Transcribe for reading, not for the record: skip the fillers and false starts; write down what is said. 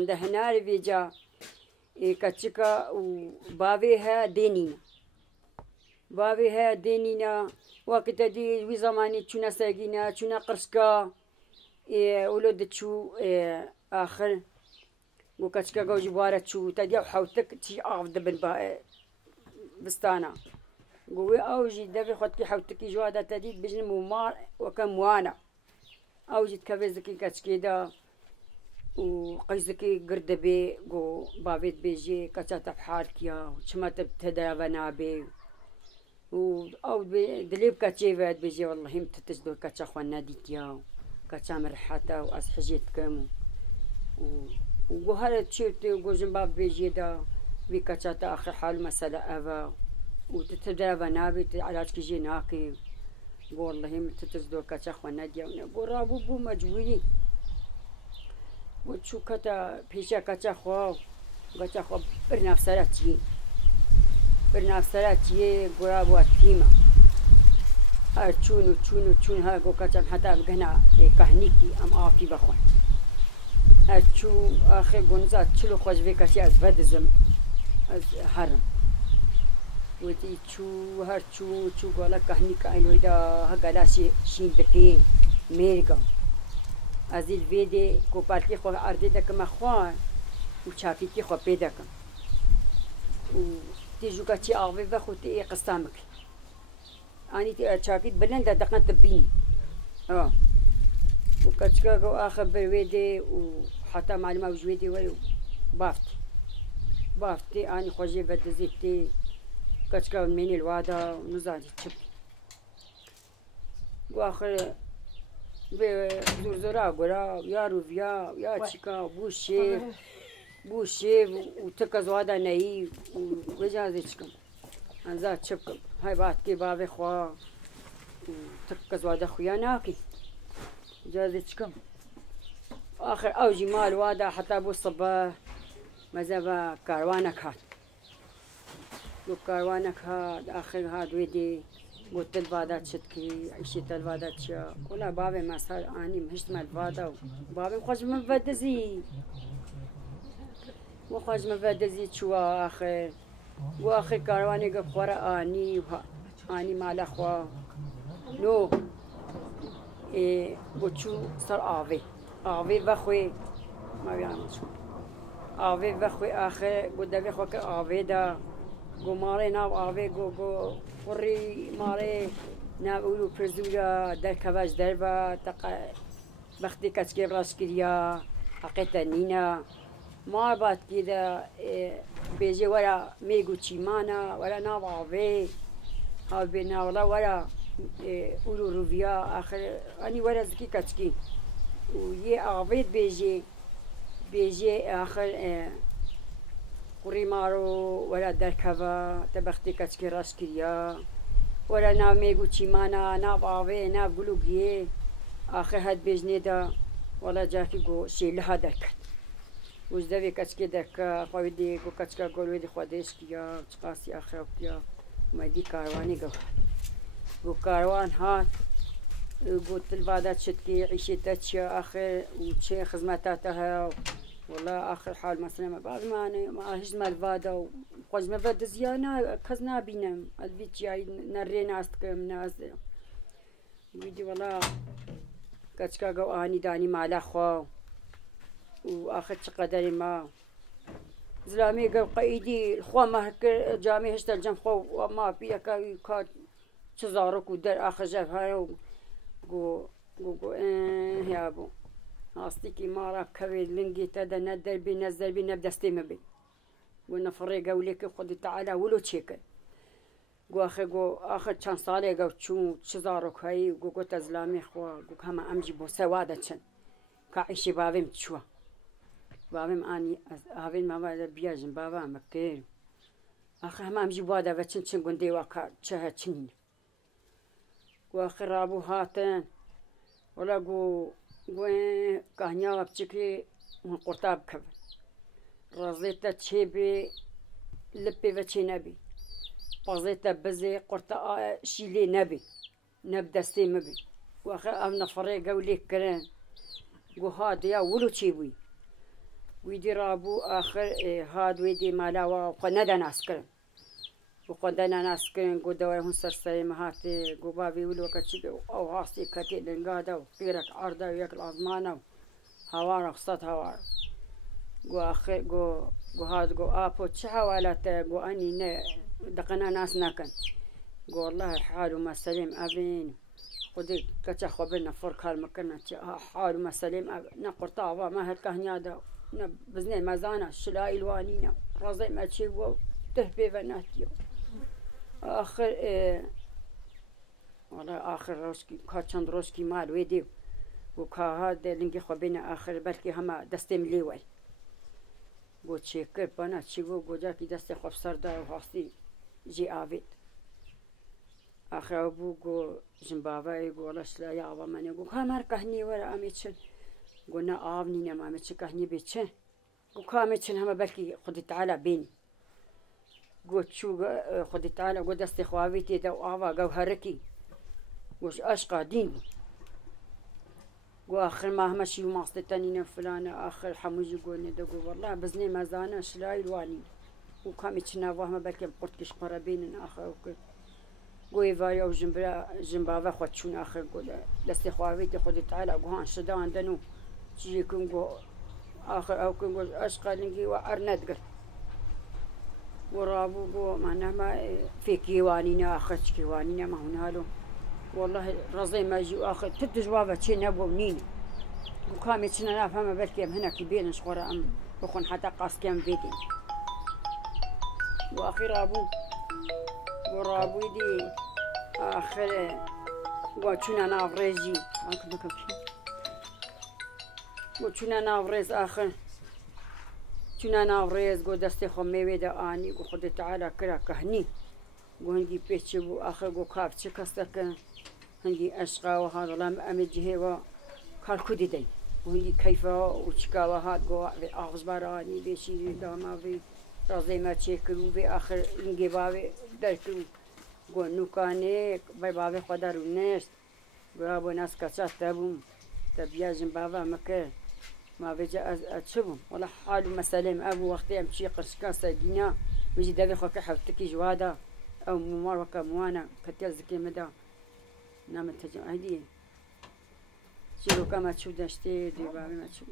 چند هنر ویجا کچکا و باوی ها دینینا باوی ها دینینا وقت دی وی زمانی چونه سگینا چونه قرصکا ولد چو آخر وكاتشكا جوجي بارة شو تدي حوتك تي عافد بالبا بستانا قوي أوجي دبي خدتي حوتك جوادة تدي بجن ممار وكم وانا أوجي تكفيزكي كاتشكي دا وقيزكي قردبي قو بابيت بيجي كاتشاتا بحالكيا وشمات بتدرى بنابي أو دليب كاتشيفات بيجي والله هم تتجدو كاتشا خوانا ديتيا كاتشا مرحاتا وأسحجيتكم وهذا تشيرتي وجنباب بيجيدا بيكاتشاتا آخر حال مسألة أبا وتتدرى بنابي علاج كيجي ناكي والله هم تتزدو كاتشا خوانا ديا ورابو بو مجبوري وتشو كاتا بيشا كاتشا خوا برنافسراتي ورابو أتيما تشون ها قو كاتشا حتى بقنا كهنيكي أم آفي بخوان أشو آخر جونزات شلو خوش بكشي از بدزم از هرم ودي شو هر شو قالا كهني كأنه إذا هقلاشي شين بكي ميرجا أزيد فيدي كوبارتي خو أرضي دك مخوان وشافيتي خو بيدك وتيجو كشي أغفي بخوتي قسامك أني شافيت بلند دقن تبيني وكاتشكا جو آخر برويدي وحتى معلمة وجويدي ويو بافتي أنا خوجي بدزيتي كاتشكا مني الوادا ونزادي تشب وآخر بزورزورا قرا يا روفيا يا تشيكا بوشيف وتكز وادا ناي وجازي تشكم أنزاد تشبكم هاي باتكي بابي خوا وتكز وادا خويا ناكي جازتكم آخر أوجي مال وادا حتى أبو الصباح مزابا كاروانك هاد وكاروانك هاد آخر هاد ويدي قلت الفادات شتكي عيشت الفادات شا كلها بابي ما صار أني مهشت مال الفادا بابي خوش مفدزي وخوش مفدزي شو آخر وآخر كارواني قبخورا أني مال أخوا نو بوچو سر آوی وخوی ما بیانم شو آوی وخوی آخر گودوی خو که آوی دا گو ماره ناو آوی گو خوری ماره ناو اولو پرزورا در کواج در با تقا بختی کچکی براش کریا حقیقتا نینا ما بات کیدا بیجی ورا میگو چیمانا ورا ناو آوی ها بینا ورا اولو روبيا آخر أني ورا زكي كاتشكي ويا عبيد بيجي آخر قري مارو ولا دركبا تبختي كاتشكي راسكيا ولا ناو ميغو تشيمانا ناو عبي ناو قلوقيه آخر هاد بيجني دا ولا جاكي قو شيلها دركت وزدوي كاتشكي دركا خويدي قو كاتشكا قولويدي خواديشكيا تقاسي آخر وكيا ما دي كارواني قو وكاروان هات قلت الفادات شتكي عيشتها آخر وشي خدماتها والله آخر حال مثلا بعد ما هجم الفادا وخرج ما فاد زيانا كزنا بينام البيت جاي نرينا استكم ناس ويدي والله كاتشكا جو اني داني مع اخوا واخر قدري ما زلامي قال قايدي خو ما هك جامي هشت الجم خو وما بيك كات تزارك ودر اخر جبهه جو يا ابو أصدقي مارا كوي لنجي تدا ندر بي نزل بي نبدستي مبي ونفرق وليك خدي تعالى ولو تشيك جو آخر چند ساله جو چون چزارك هاي جو تزلامي خوا جو كما أمجي بو سوادة چن كعيشي بابم تشوا بابم أني هاوين ما بيجن بابا مكير آخر هم أمجي بادا وچن چن گندي واقع چه چنين جو آخر رابو هاتن ولا جو كهنيا بتشكي من قرطاب كبر رزيتا تشيبي لبي وتشي نبي بغزيتا بزي قرطا شيلي نبي نبدستي مبي واخر امنا فريق قولي كران قو هاد يا ولو تشيبوي ويدي رابو آخر هاد ويدي مالاوا وقندا ناسكرن وقندنا ناسكرن قو دوايهن سرسري مهاتي قو بابي ولو كتشي أو هاستي كتي لنقادا وقيرك عرضا وياك العظمانا هوارا خصات هوارا قو آخر قو هاد قو آبو تشحوالاتا قو أني دقنا ناس ناكن قو والله حالو ما سليم أبين قدي كتشخوا بينا فرق هالمكان حالو ما سليم نقرطاوا ما هالكهنيادا بزني مازانا شلاي الوانينا رزي ما تشيبو تهبي بناتيو آخر والله آخر روشكي كاتشان روشكي مال ويديو وكهاد لنجي خبينا آخر بلكي هما دستي مليوي قو تشيكر بنا تشيبو قو جاكي دستي خب سردا وحاستي جي آبيت آخر أبو قو جنبابا قو والله شلا يا أبا مني قو كامر كهني ورا أميتشن قلنا آبني نما أميتشن كهني بيتشن قو كاميتشن هما بلكي خدي تعالى بيني قلت شو خدي تعالى قلت دستي خوابيتي دو آبا قو هركي وش أشقى دين وآخر ما همشي وما استتنين فلانة آخر حموجي قولنا دقو والله بزني مازانا شلاي الواني وكاميتشنا وهم بلكي بقرتكش قرابين آخر وكل قوي فايا وجنبابا خوتشون آخر قول دستي خوابيتي خدي تعالى قوهان شدان دنو تجي كنقو آخر أو كنقو أشقى لنقي وأرند قل ورابو قو معناها ما في كيوانينا آخر كيوانينا ما هنالو والله رزي ما يجي آخر تدجوابا تشي نبو منيني وكامي تشنا نافهمها بلكي هنا كبيرن شخورا أم بخون حتى قاس كام فيدين وآخر أبو ورابو دي آخر وچونا نافريجي آخر بكبشي وچونا نافريز آخر چونا نافريز قو دستي خميوي دا آني قو خد تعالى كرا كهني قو هنجي بيتشبو آخر قو كاب چكستك هنجي أشقى وهذا لام أمد جهوا كالكودي دي وهنجي كيفا وشكا وهاد قو أغز باراني بيشي داما في رازي ما تشيكلو في آخر هنجي بابي دركلو قو نوكاني بابي خدارو نشت قو أبو ناس كتشات تابوم تبياجن بابا مكر ما بيجا أتشبهم ولا حالو مسالم أبو وقتي أمشي قرشكا ساقينا ويجي دابي خوكا حوتكي جوادا أو ممار وكا موانا كتير زكي مدا نعم تجمع هدي شيلو كما تشوف داشتي دي بابي ما تشوف